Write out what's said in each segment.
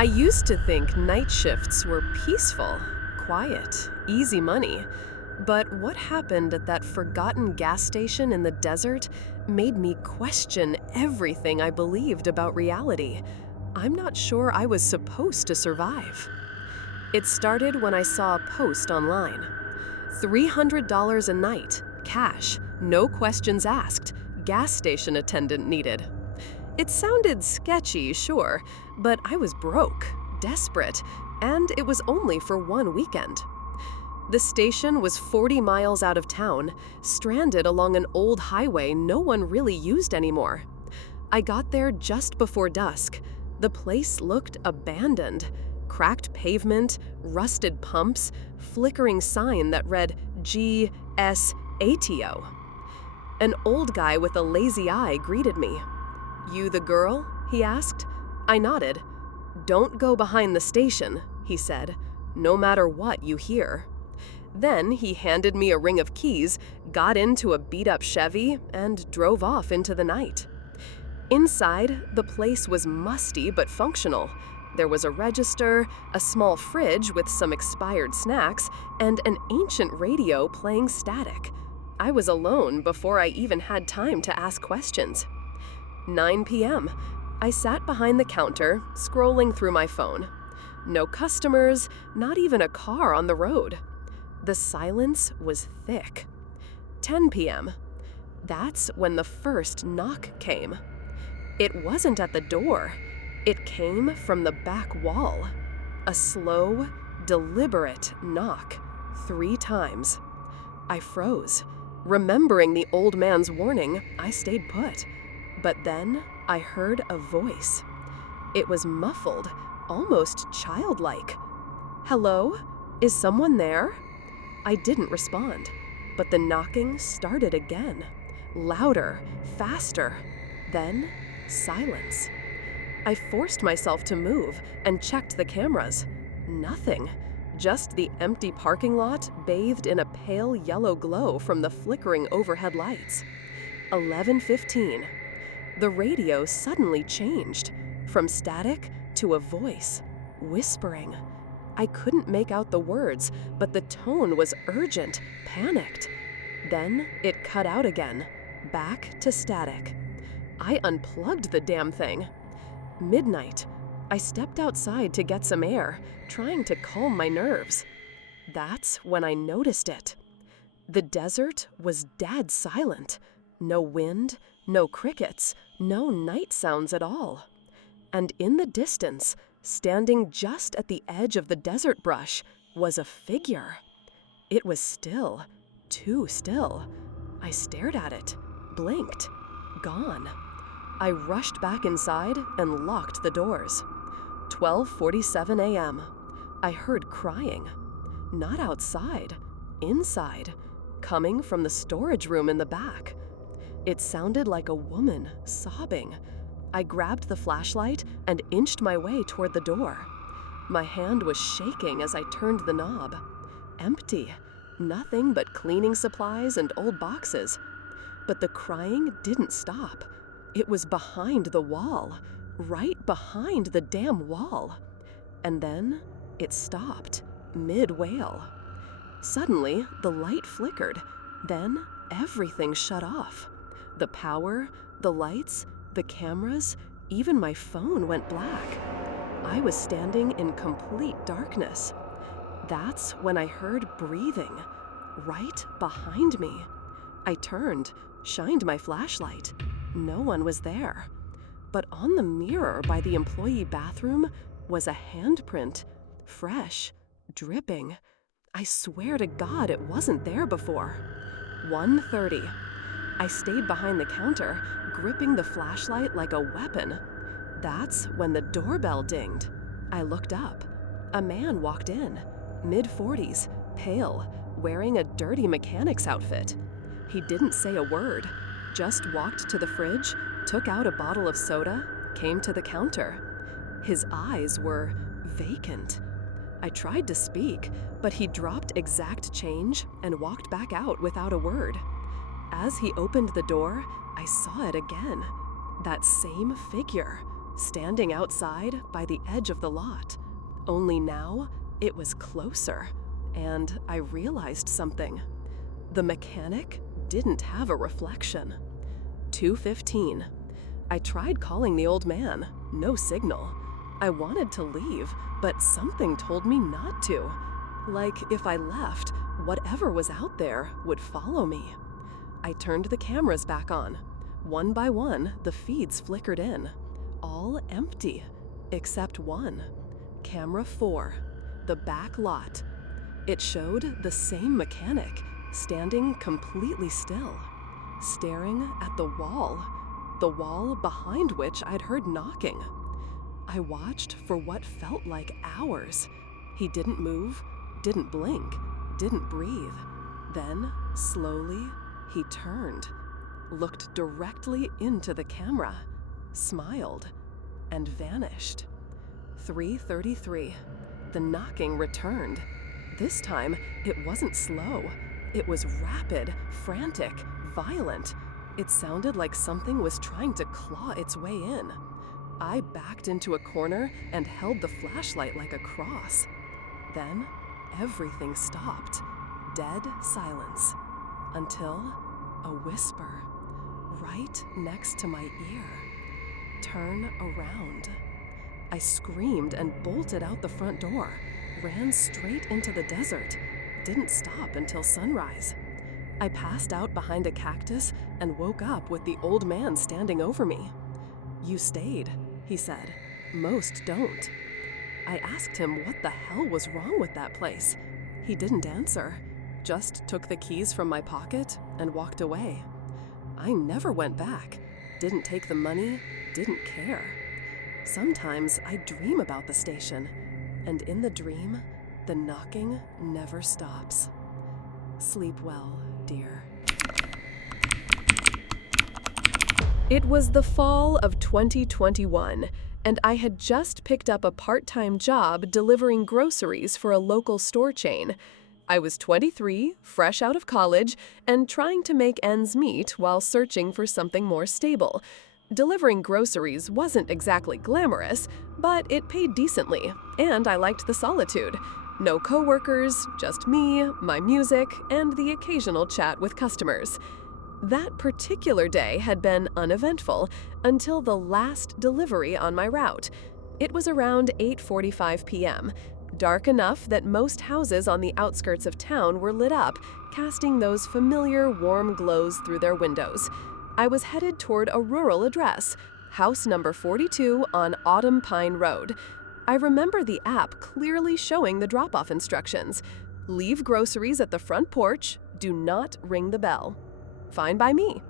I used to think night shifts were peaceful, quiet, easy money. But what happened at that forgotten gas station in the desert made me question everything I believed about reality. I'm not sure I was supposed to survive. It started when I saw a post online. $300 a night, cash, no questions asked, gas station attendant needed. It sounded sketchy, sure, but I was broke, desperate, and it was only for one weekend. The station was 40 miles out of town, stranded along an old highway no one really used anymore. I got there just before dusk. The place looked abandoned. Cracked pavement, rusted pumps, flickering sign that read GSATO. An old guy with a lazy eye greeted me. "You the girl?" he asked. I nodded. "Don't go behind the station," he said, "no matter what you hear." Then he handed me a ring of keys, got into a beat-up Chevy, and drove off into the night. Inside, the place was musty but functional. There was a register, a small fridge with some expired snacks, and an ancient radio playing static. I was alone before I even had time to ask questions. 9 p.m. I sat behind the counter, scrolling through my phone. No customers, not even a car on the road. The silence was thick. 10 p.m. That's when the first knock came. It wasn't at the door. It came from the back wall. A slow, deliberate knock, 3 times. I froze. Remembering the old man's warning, I stayed put. But then I heard a voice. It was muffled, almost childlike. "Hello? Is someone there?" I didn't respond, but the knocking started again. Louder, faster. Then, silence. I forced myself to move and checked the cameras. Nothing. Just the empty parking lot bathed in a pale yellow glow from the flickering overhead lights. 11:15. The radio suddenly changed, from static to a voice, whispering. I couldn't make out the words, but the tone was urgent, panicked. Then it cut out again, back to static. I unplugged the damn thing. Midnight. I stepped outside to get some air, trying to calm my nerves. That's when I noticed it. The desert was dead silent. No wind, no crickets, no night sounds at all. And in the distance, standing just at the edge of the desert brush, was a figure. It was still, too still. I stared at it, blinked, gone. I rushed back inside and locked the doors. 12:47 a.m. I heard crying. Not outside, inside, coming from the storage room in the back. It sounded like a woman sobbing. I grabbed the flashlight and inched my way toward the door. My hand was shaking as I turned the knob. Empty. Nothing but cleaning supplies and old boxes. But the crying didn't stop. It was behind the wall, right behind the damn wall. And then it stopped, mid-wail. Suddenly, the light flickered. Then everything shut off. The power, the lights, the cameras, even my phone went black. I was standing in complete darkness. That's when I heard breathing, right behind me. I turned, shined my flashlight. No one was there. But on the mirror by the employee bathroom was a handprint, fresh, dripping. I swear to God it wasn't there before. 1:30. I stayed behind the counter, gripping the flashlight like a weapon. That's when the doorbell dinged. I looked up. A man walked in, mid-40s, pale, wearing a dirty mechanic's outfit. He didn't say a word, just walked to the fridge, took out a bottle of soda, came to the counter. His eyes were vacant. I tried to speak, but he dropped exact change and walked back out without a word. As he opened the door, I saw it again. That same figure, standing outside by the edge of the lot. Only now, it was closer, and I realized something. The mechanic didn't have a reflection. 2:15. I tried calling the old man. No signal. I wanted to leave, but something told me not to. Like if I left, whatever was out there would follow me. I turned the cameras back on. One by one, the feeds flickered in. All empty, except one. Camera 4, the back lot. It showed the same mechanic, standing completely still, staring at the wall behind which I'd heard knocking. I watched for what felt like hours. He didn't move, didn't blink, didn't breathe. Then, slowly, he turned, looked directly into the camera, smiled, and vanished. 3:33. The knocking returned. This time, it wasn't slow. It was rapid, frantic, violent. It sounded like something was trying to claw its way in. I backed into a corner and held the flashlight like a cross. Then, everything stopped. Dead silence. Until a whisper, right next to my ear. Turn around. I screamed and bolted out the front door, ran straight into the desert, didn't stop until sunrise. I passed out behind a cactus and woke up with the old man standing over me. "You stayed," he said. "Most don't." I asked him what the hell was wrong with that place. He didn't answer, just took the keys from my pocket and walked away. I never went back, didn't take the money, didn't care. Sometimes I dream about the station, and in the dream, the knocking never stops. Sleep well, dear. It was the fall of 2021, and I had just picked up a part-time job delivering groceries for a local store chain. I was 23, fresh out of college, and trying to make ends meet while searching for something more stable. Delivering groceries wasn't exactly glamorous, but it paid decently, and I liked the solitude. No coworkers, just me, my music, and the occasional chat with customers. That particular day had been uneventful until the last delivery on my route. It was around 8:45 p.m., dark enough that most houses on the outskirts of town were lit up, casting those familiar warm glows through their windows. I was headed toward a rural address, house number 42 on Autumn Pine Road. I remember the app clearly showing the drop-off instructions. Leave groceries at the front porch, do not ring the bell. Fine by me.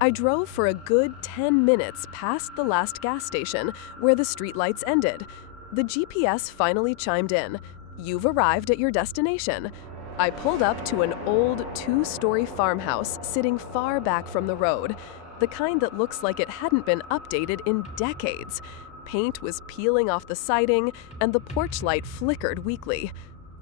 I drove for a good 10 minutes past the last gas station where the streetlights ended. The GPS finally chimed in. "You've arrived at your destination." I pulled up to an old 2-story farmhouse sitting far back from the road, the kind that looks like it hadn't been updated in decades. Paint was peeling off the siding, and the porch light flickered weakly.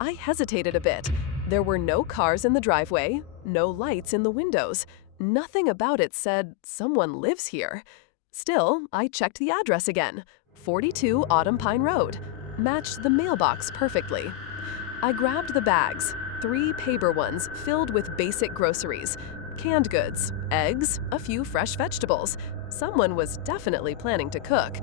I hesitated a bit. There were no cars in the driveway, no lights in the windows. Nothing about it said someone lives here. Still, I checked the address again. 42 Autumn Pine Road. Matched the mailbox perfectly. I grabbed the bags, 3 paper ones filled with basic groceries. Canned goods, eggs, a few fresh vegetables. Someone was definitely planning to cook.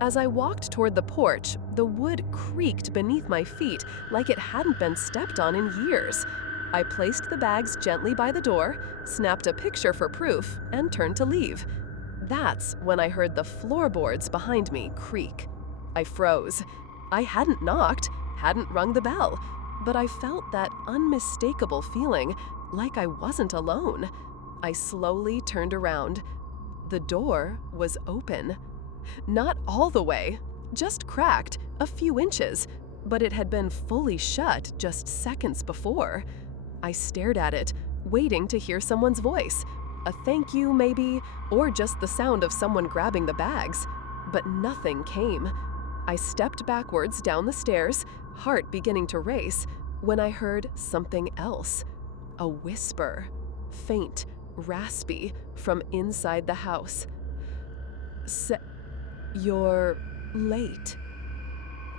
As I walked toward the porch, the wood creaked beneath my feet like it hadn't been stepped on in years. I placed the bags gently by the door, snapped a picture for proof, and turned to leave. That's when I heard the floorboards behind me creak. I froze. I hadn't knocked, hadn't rung the bell, but I felt that unmistakable feeling, like I wasn't alone. I slowly turned around. The door was open. Not all the way, just cracked, a few inches, but it had been fully shut just seconds before. I stared at it, waiting to hear someone's voice. A thank you, maybe, or just the sound of someone grabbing the bags. But nothing came. I stepped backwards down the stairs, heart beginning to race, when I heard something else. A whisper, faint, raspy, from inside the house. "You're late."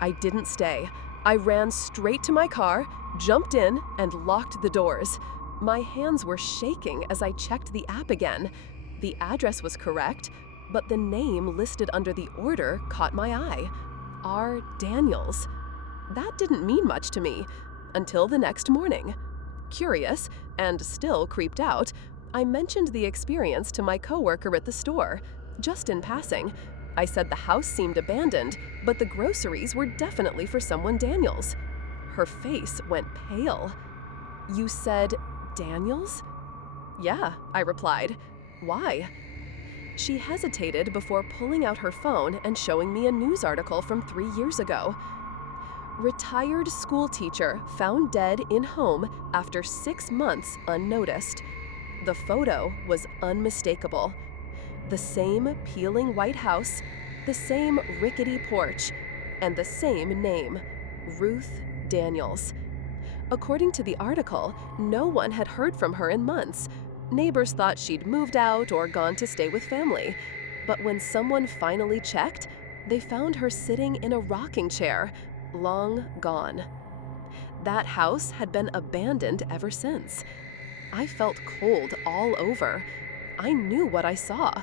I didn't stay. I ran straight to my car, jumped in, and locked the doors. My hands were shaking as I checked the app again. The address was correct, but the name listed under the order caught my eye. R. Daniels. That didn't mean much to me until the next morning. Curious, and still creeped out, I mentioned the experience to my coworker at the store, just in passing. I said the house seemed abandoned, but the groceries were definitely for someone Daniels. Her face went pale. "You said Daniels?" "Yeah," I replied. "Why?" She hesitated before pulling out her phone and showing me a news article from 3 years ago. Retired school teacher found dead in home after 6 months unnoticed. The photo was unmistakable. The same peeling white house, the same rickety porch, and the same name, Ruth Daniels. According to the article, no one had heard from her in months. Neighbors thought she'd moved out or gone to stay with family. But when someone finally checked, they found her sitting in a rocking chair, long gone. That house had been abandoned ever since. I felt cold all over. I knew what I saw.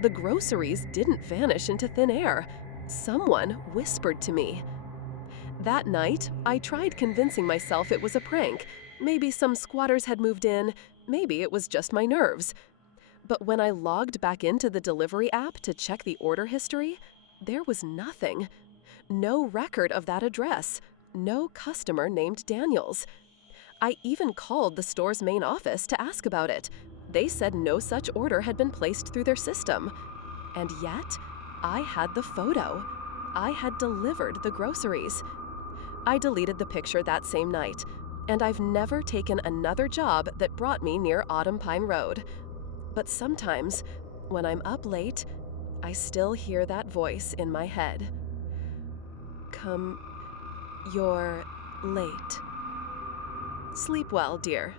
The groceries didn't vanish into thin air. Someone whispered to me. That night, I tried convincing myself it was a prank. Maybe some squatters had moved in. Maybe it was just my nerves. But when I logged back into the delivery app to check the order history, there was nothing. No record of that address. No customer named Daniels. I even called the store's main office to ask about it. They said no such order had been placed through their system. And yet, I had the photo. I had delivered the groceries. I deleted the picture that same night, and I've never taken another job that brought me near Autumn Pine Road. But sometimes, when I'm up late, I still hear that voice in my head. You're late. Sleep well, dear.